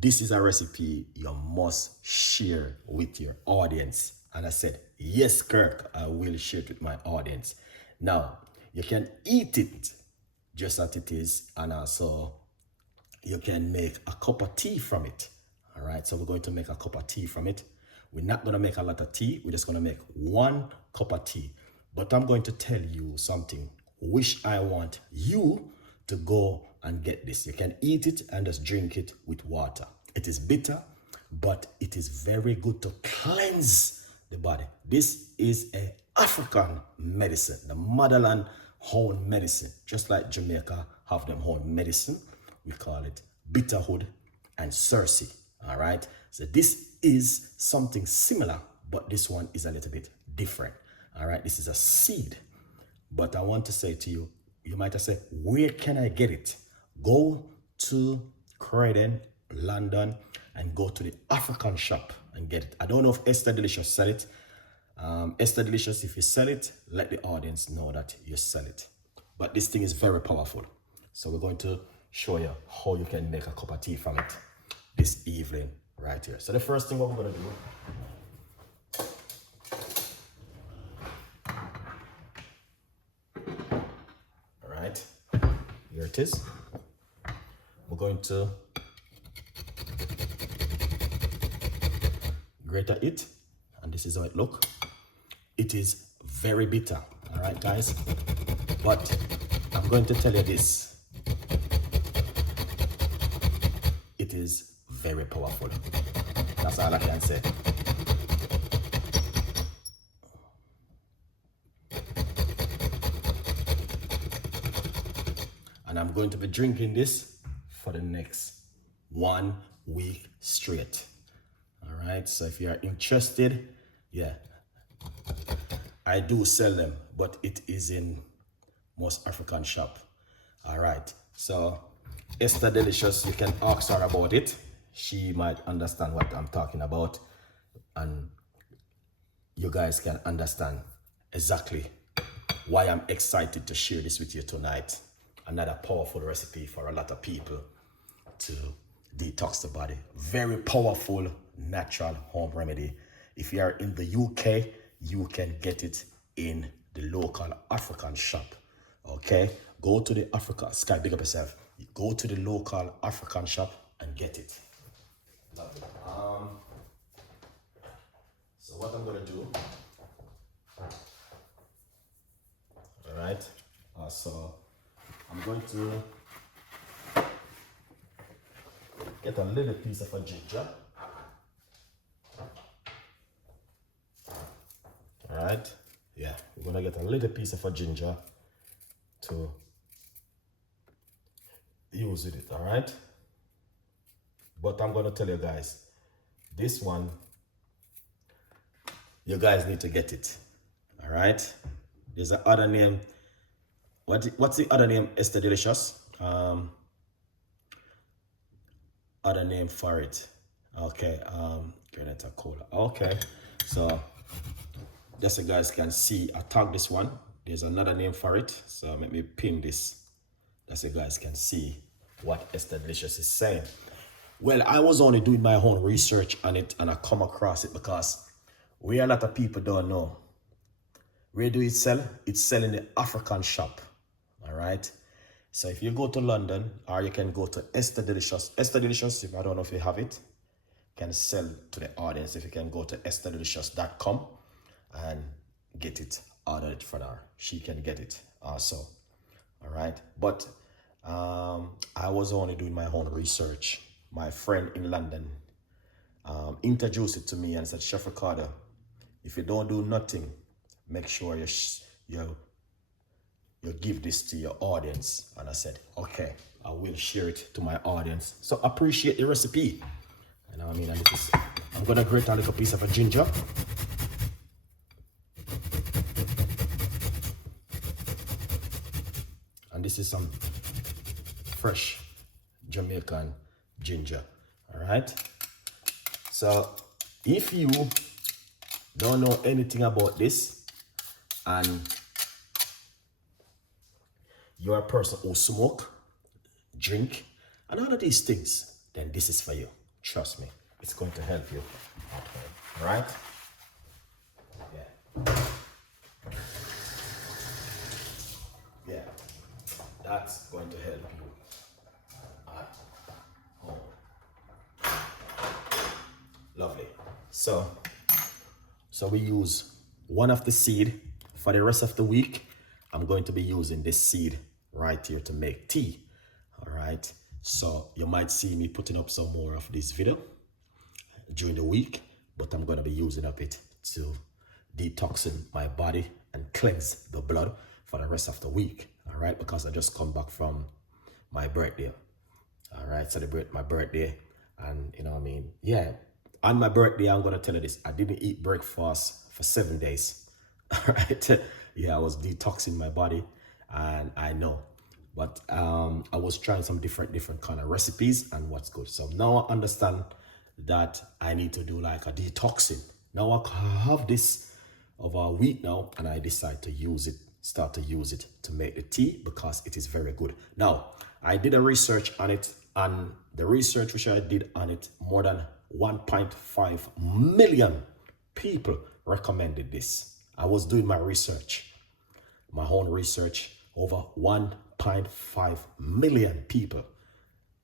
this is a recipe you must share with your audience. And I said, yes, Kirk, I will share it with my audience. Now, you can eat it just as it is, and also you can make a cup of tea from it. All right, so we're going to make a cup of tea from it. We're not going to make a lot of tea. We're just going to make 1 cup of tea. But I'm going to tell you something which I want you to go and get this. You can eat it and just drink it with water. It is bitter, but it is very good to cleanse the body. This is an African medicine, the motherland own medicine. Just like Jamaica have them own medicine, we call it bitterhood and Cersei. All right, so this is something similar, but this one is a little bit different. All right, this is a seed. But I want to say to you, you might have said, where can I get it? Go to Croydon, London, and go to the African shop and get it. I don't know if Esther Delicious sell it. Esther Delicious, if you sell it, let the audience know that you sell it. But this thing is very powerful. So we're going to show you how you can make a cup of tea from it this evening right here. So the first thing what we're going to do, all right, here it is. We're going to grate it, and this is how it looks. It is very bitter, all right, guys, but I'm going to tell you this. It is very powerful. That's all I can say. And I'm going to be drinking this for the next 1 week straight. All right, so if you are interested, yeah, I do sell them, but it is in most African shop. All right, so Esther Delicious, you can ask her about it. She might understand what I'm talking about, and you guys can understand exactly why I'm excited to share this with you tonight. Another powerful recipe for a lot of people to detox the body. Very powerful natural home remedy. If you are in the UK, you can get it in the local African shop. Okay, go to the Africa, Sky, big up yourself. Go to the local African shop and get it. So what I'm gonna do, all right, so I'm going to get a little piece of a ginger. All right, yeah, we're gonna get a little piece of a ginger to use with it, all right? But I'm gonna tell you guys, this one, you guys need to get it, all right? There's a other name. What's the other name, Esther Delicious? Other name for it. Okay, Kola. Okay, so just so you guys can see, I tagged this one. There's another name for it, so let me pin this, just so you guys can see what Esther Delicious is saying. Well, I was only doing my own research on it, and I come across it because where a lot of people don't know. Where do it sell? It's selling in the African shop. All right. So if you go to London, or you can go to Esther Delicious. Esther Delicious, if I don't know if you have it, can sell to the audience. If you can go to estherdelicious.com and get it, order it for her. She can get it also. All right. But I was only doing my own research. My friend in London introduced it to me and said, Chef Ricardo, if you don't do nothing, make sure you give this to your audience. And I said, okay, I will share it to my audience. So appreciate the recipe. You know what I mean? And I'm gonna grate a little piece of a ginger. And this is some fresh Jamaican ginger. All right. So if you don't know anything about this and you're a person who smoke, drink, and all of these things, then this is for you. Trust me, it's going to help you at home. All right? Yeah. Yeah. That's going to help you at home. Lovely. So we use one of the seed. For the rest of the week, I'm going to be using this seed right here to make tea. All right. So you might see me putting up some more of this video during the week, but I'm going to be using up it to detoxing my body and cleanse the blood for the rest of the week. All right. Because I just come back from my birthday. All right. Celebrate my birthday. And you know what I mean? Yeah. On my birthday, I'm going to tell you this. I didn't eat breakfast for 7 days. All right. Yeah, I was detoxing my body, and I know. But I was trying some different kind of recipes and what's good. So now I understand that I need to do like a detoxing. Now I have this over a week now, and I decide to use it, start to use it to make the tea because it is very good. Now, I did a research on it, and the research which I did on it, more than 1.5 million people recommended this. I was doing my research, my own research. Over 1.5 million people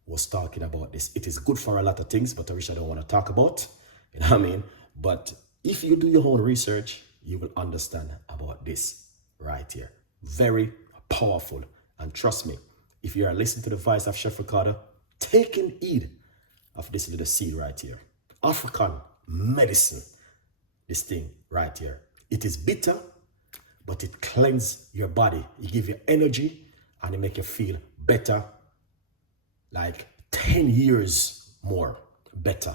was talking about this. It is good for a lot of things, but which I don't want to talk about. You know what I mean? But if you do your own research, you will understand about this right here. Very powerful. And trust me, if you are listening to the voice of Chef Ricardo, taking heed of this little seed right here. African medicine, this thing right here. It is bitter, but it cleanses your body. It gives you energy, and it make you feel better, like 10 years more better,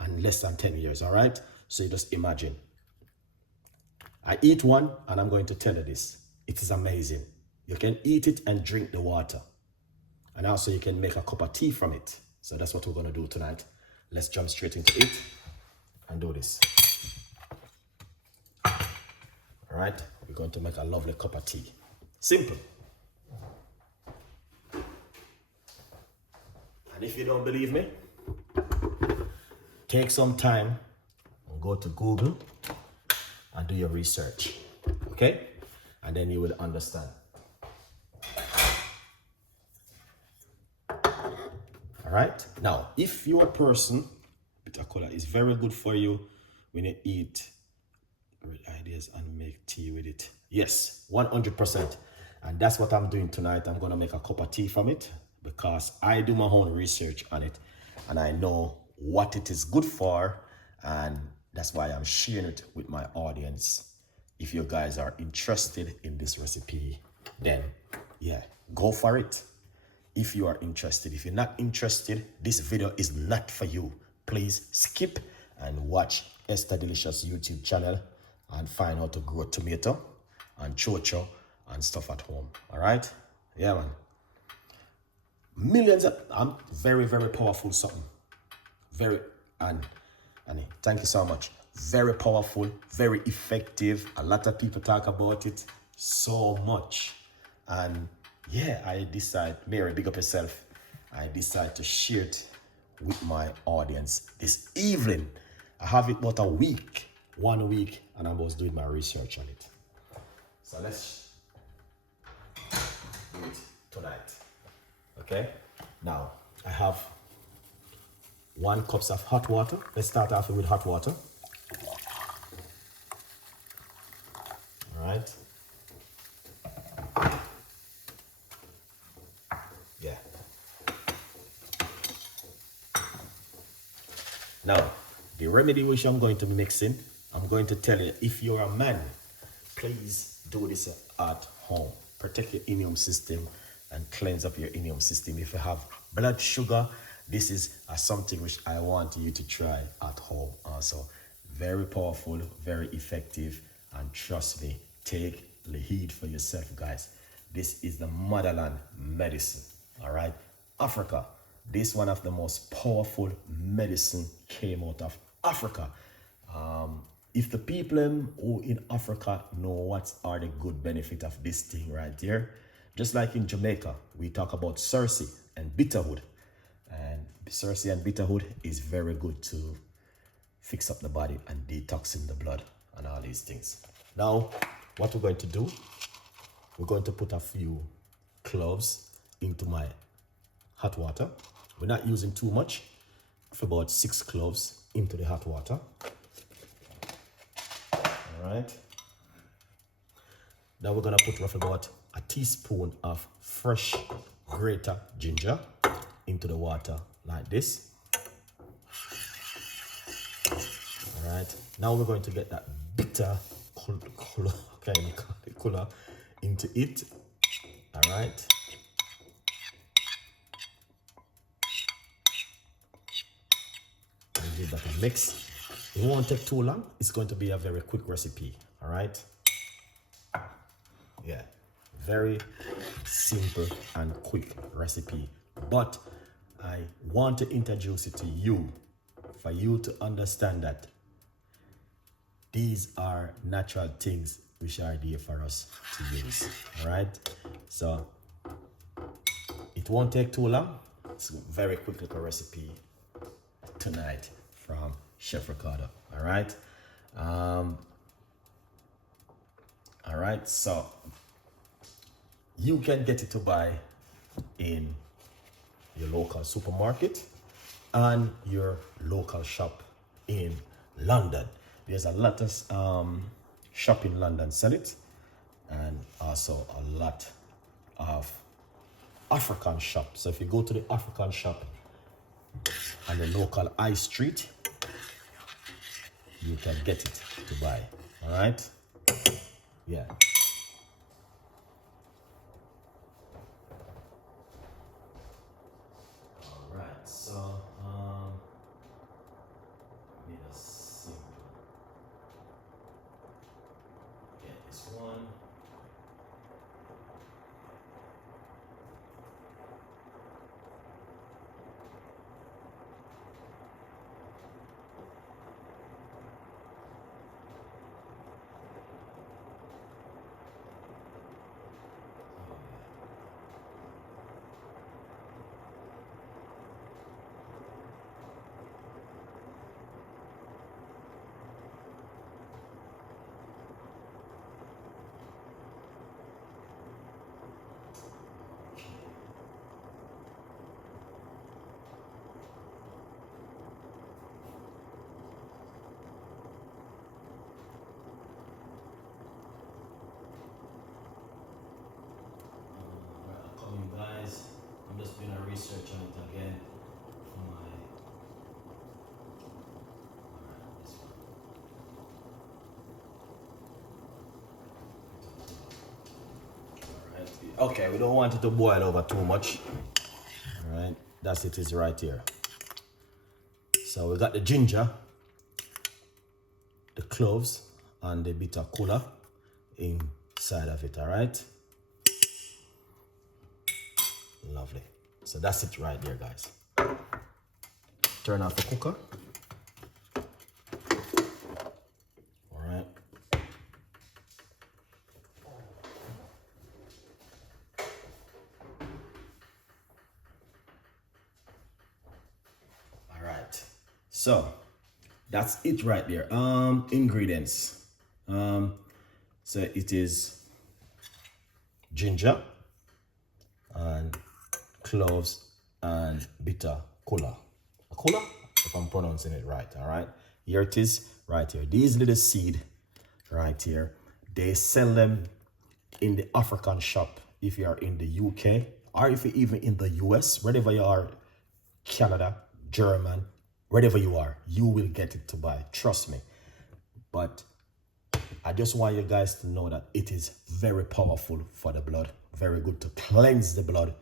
and less than 10 years, all right? So you just imagine. I eat one, and I'm going to tell you this. It is amazing. You can eat it and drink the water. And also you can make a cup of tea from it. So that's what we're going to do tonight. Let's jump straight into it and do this. All right, we're going to make a lovely cup of tea. Simple. And if you don't believe me, take some time and go to Google and do your research. Okay? And then you will understand. All right. Now, if you're a person, bitter cola is very good for you when you eat great ideas and make tea with it. Yes, 100%. And that's what I'm doing tonight. I'm going to make a cup of tea from it because I do my own research on it and I know what it is good for. And that's why I'm sharing it with my audience. If you guys are interested in this recipe, then yeah, go for it. If you are interested. If you're not interested, this video is not for you. Please skip and watch Esther Delicious YouTube channel and find how to grow tomato and chocho and stuff at home. All right? Yeah, man. Millions of, I'm very, very powerful something. Very, and thank you so much. Very powerful, very effective. A lot of people talk about it so much. And yeah, I decide, Mary, big up yourself. I decide to share it with my audience this evening. I have it about a week, 1 week, and I was doing my research on it. So let's do it tonight. Okay? Now, I have 1 cup of hot water. Let's start off with hot water. All right. Yeah. Now, the remedy which I'm going to be mixing, I'm going to tell you, if you're a man, please do this at home. Protect your immune system and cleanse up your immune system. If you have blood sugar, this is something which I want you to try at home also. Very powerful, very effective, and trust me, take the heed for yourself, guys. This is the motherland medicine, all right? Africa, this one of the most powerful medicine came out of Africa. If the people who in Africa know what are the good benefit of this thing right here, just like in Jamaica, we talk about Cersei and bitterwood. And Cersei and bitterhood is very good to fix up the body and detoxing the blood and all these things. Now, what we're going to do, we're going to put a few cloves into my hot water. We're not using too much, for about 6 cloves into the hot water. All right. Now we're gonna put roughly about a teaspoon of fresh grated ginger into the water like this. All right. Now we're going to get that bitter Kola into it. All right. And give that a mix. It won't take too long. It's going to be a very quick recipe. All right. Yeah, very simple and quick recipe, but I want to introduce it to you for you to understand that these are natural things which are there for us to use. All right, so it won't take too long. It's a very quick little recipe tonight from Chef Ricardo. All right. All right, so you can get it to buy in your local supermarket and your local shop in London. There's a lot of shop in London sell it, and also a lot of African shops. So if you go to the African shop on the local high street, you can get it to buy. All right. Yeah. All right. So, need a simple. Get this one. Guys, I'm just doing a research on it again for my. Alright, this one. Alright, okay, we don't want it to boil over too much. Alright, that's it, is right here. So we got the ginger, the cloves, and the bitter Kola inside of it, alright? Lovely. So that's it right there, guys. Turn off the cooker. All right. All right. So that's it right there. Ingredients. So it is ginger and cloves and bitter Kola. Kola, if I'm pronouncing it right. All right, here it is right here. These little seed right here, they sell them in the African shop if you are in the UK, or if you're even in the US, wherever you are, Canada, German, wherever you are, you will get it to buy, trust me. But I just want you guys to know that it is very powerful for the blood, very good to cleanse the blood,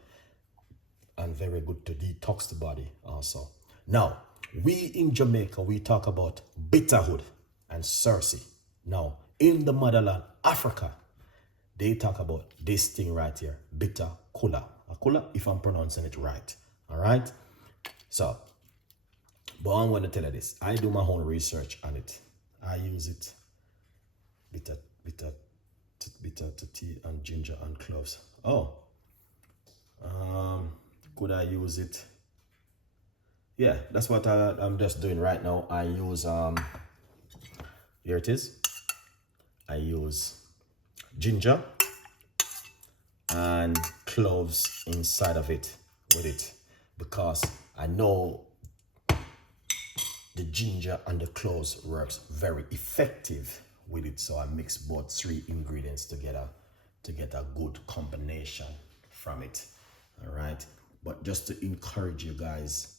and very good to detox the body also. Now, we in Jamaica, we talk about bitterhood and Cersei. Now, in the motherland, Africa, they talk about this thing right here, bitter Kola. Kola, if I'm pronouncing it right. All right? So, but I'm going to tell you this. I do my own research on it. I use it, bitter to tea and ginger and cloves. Oh, could I use it yeah, that's what I'm just doing right now. I use here it is. I use ginger and cloves inside of it with it, because I know the ginger and the cloves works very effective with it. So I mix both three ingredients together to get a good combination from it. All right. But just to encourage you guys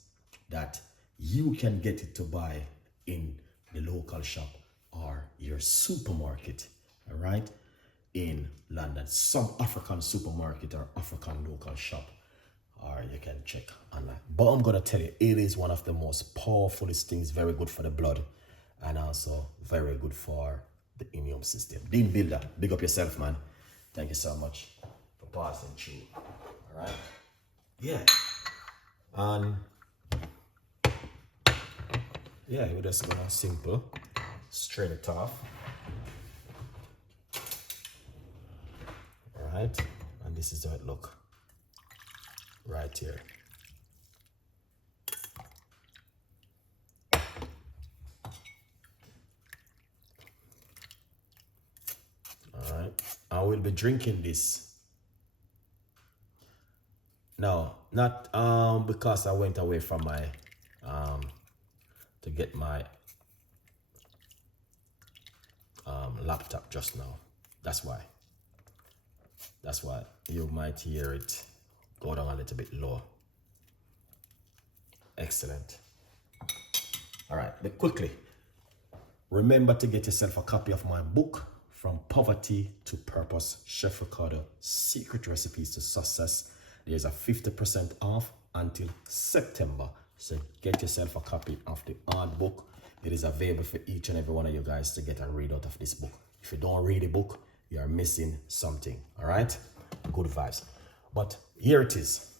that you can get it to buy in the local shop or your supermarket. All right. In London, some African supermarket or African local shop, or you can check online. But I'm gonna tell you, it is one of the most powerfulest things, very good for the blood and also very good for the immune system. Dean Builder, big up yourself, man. Thank you so much for passing through. All right. Yeah. And yeah, we're just gonna simple strain it off. All right. And this is how it look right here. All right. I will be drinking this. No, not because I went away from my to get my laptop just now. That's why. That's why you might hear it go down a little bit low. Excellent. All right, but quickly, remember to get yourself a copy of my book, From Poverty to Purpose, Chef Ricardo, Secret Recipes to Success. There's a 50% off until September. So get yourself a copy of the art book. It is available for each and every one of you guys to get a read out of this book. If you don't read the book, you are missing something. All right? Good vibes. But here it is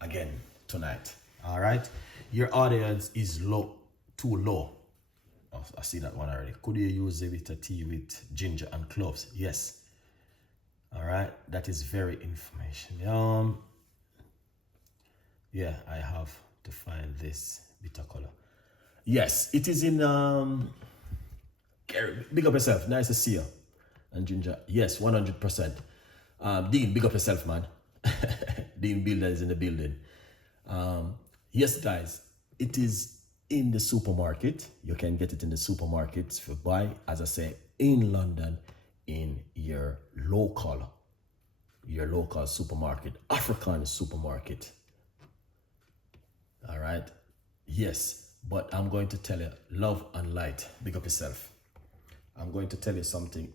again tonight. All right? Your audience is low, too low. Oh, I see that one already. Could you use a bit of tea with ginger and cloves? Yes. All right, that is very information. Yeah, I have to find this bitter color. Yes, it is in big up yourself. Nice to see you. And ginger, yes, 100%. Dean, big up yourself, man. Dean Builder is in the building. Yes, guys, it is in the supermarket. You can get it in the supermarkets for buy, as I say, in London, in your local supermarket, African supermarket. All right. Yes, but I'm going to tell you, love and light, big up yourself. I'm going to tell you something